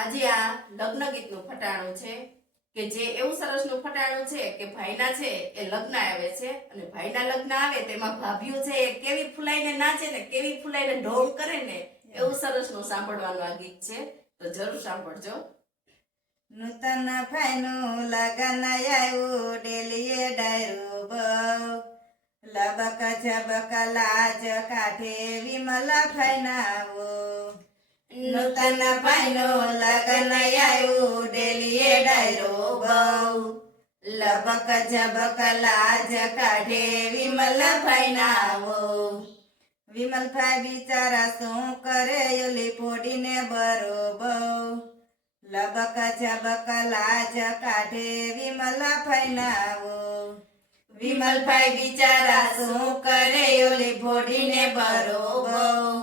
આજે આ લગ્ન ગીતનું ફટાણું છે કે જે એવું સરસનું ફટાણું છે કે ભાઈના છે એ લગ્ન આવે છે અને ભાઈના લગ્ન આવે તેમાં ભાભીઓ છે એ કેવી ફૂલાઈને નાચે ને કેવી ફૂલાઈને ઢોંગ કરે ને એવું સરસનું સાંભળવાનું આ ગીત છે, તો જરૂર સાંભળજો. નૂતન ભાઈનું લગન આવ્યું ડેલીએ ડાયરો બહુ લબક ઝબક લાજ કાઠે વિમલ ફૈનાવો. નૂતન ભાઈનું લગન આવ્યું ડેલીએ ડાયરો બહુ લબક ઝબક લાજ કાઠે વિમલ ફૈનાવો. વિમલભાઈ બિચારા શું કરે ઓલી પોડીને બરોબર લબક ઝબક લાજ કાઢે વિમલ ફૈનાવો. વિમલભાઈ બિચારા શું કરે ઓલી ભોડીને બરોબર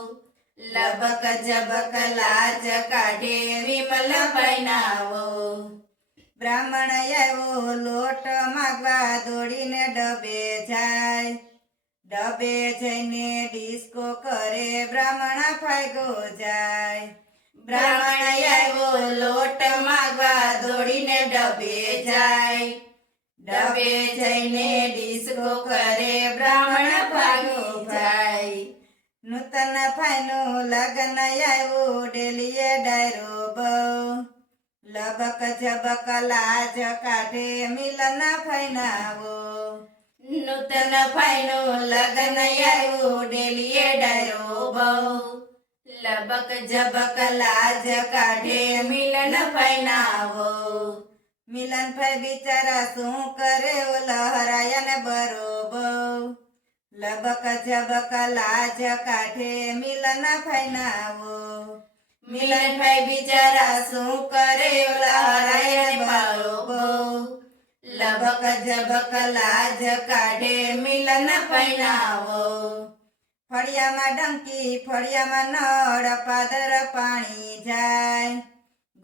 લબક ઝબક લાજ કાઢે વિમલ ફૈનાવો. બ્રાહ્મણ આવ્યો લોટ માગવા દોડીને ડબે જાય ડબે જઈને ડિસ્કો કરે બ્રાહ્મણ ફાયગો જાય. બ્રાહ્મણ આવ્યો લોટ માગવા દોડીને ડબે જાય ડબે જઈને ડિસ્કો કરે બ્રાહ્મણ ફાયગો જાય. નૂતન ભાઈનું લગ્ન આવ્યું ડેલીએ ડાયરો બહુ લબક ઝબક લાજ કાઢે મિલન ફૈનાવો. નૂતન ભાઈનું લગ્ન આવ્યું ડેલીએ ડાયરો બહુ લબક ઝબક લાજ કાઢે મિલન ફૈનાવો. મિલનભાઈ બિચારા શું કરે ઓલા હરાયા ને બરોબર લબક ઝબક લાજ કાઢે મિલન ફૈનાવો. મિલનભાઈ બિચારા શું કરે ઓલા હરાયા ને બરોબર લબક ઝબક લાજ કાઢે મિલન ફૈનાવો. ફળિયામાં ડંકી ફળિયામાં નળ પાદર પાણી જાય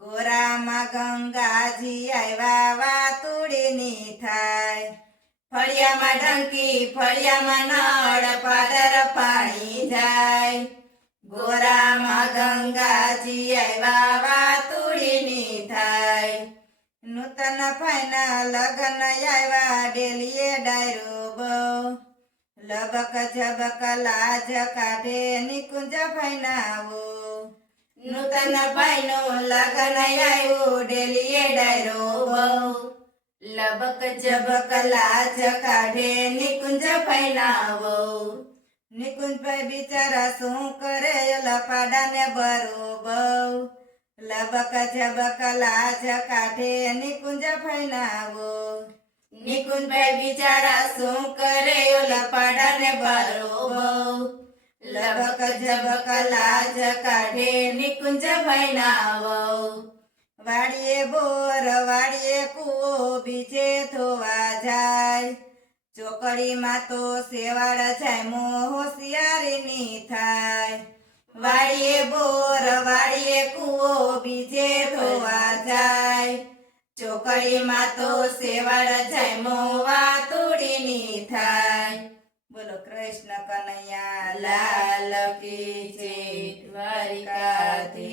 ગોરામાં ગંગાજી આવ્યા વાતુડીની થાય. ફળિયામાં ડંકી ફળિયામાં નળ પાદર પાણી જાય ગોરામાં ગંગાજી આવ્યા વાતુડીની થાય. નૂતન ભાઈના લગ્ન આવ્યા ડેલીએ ડાયરો બહુ લબક ઝબક લાજ કાઢે નિકુંજ ફૈનાવો. નૂતન ભાઈનું લગ્ન આવ્યું ડેલીએ ડાયરો બહુ લબક ઝબક લાજ કાઢે નિકુંજ ફૈનાવો. નિકુંજભાઈ બિચારા શું કરે લપાડાને બરોબર લબક ઝબક લાજ કાઢે નિકુંજ ફૈનાવો. નિકુંજભાઈ બિચારા શું કરે લપાડાને બરોબર લબક ઝબક લાજ કાઢે નિકુંજ ફૈનાવો. વાડીએ બોર વાડીએ કૂવો બીજે ધોવા જાય ચોકડીમાં તો સેવાડ જાય મો હોશિયારીની થાય. વાડીએ બોર વાડીએ કૂવો બીજે ધોવા જાય ચોકડીમાં તો સેવાડ જાય મો વાતુડીની થાય. બોલો કૃષ્ણ કનૈયા લાલ કી જય દ્વારિકાધીશ.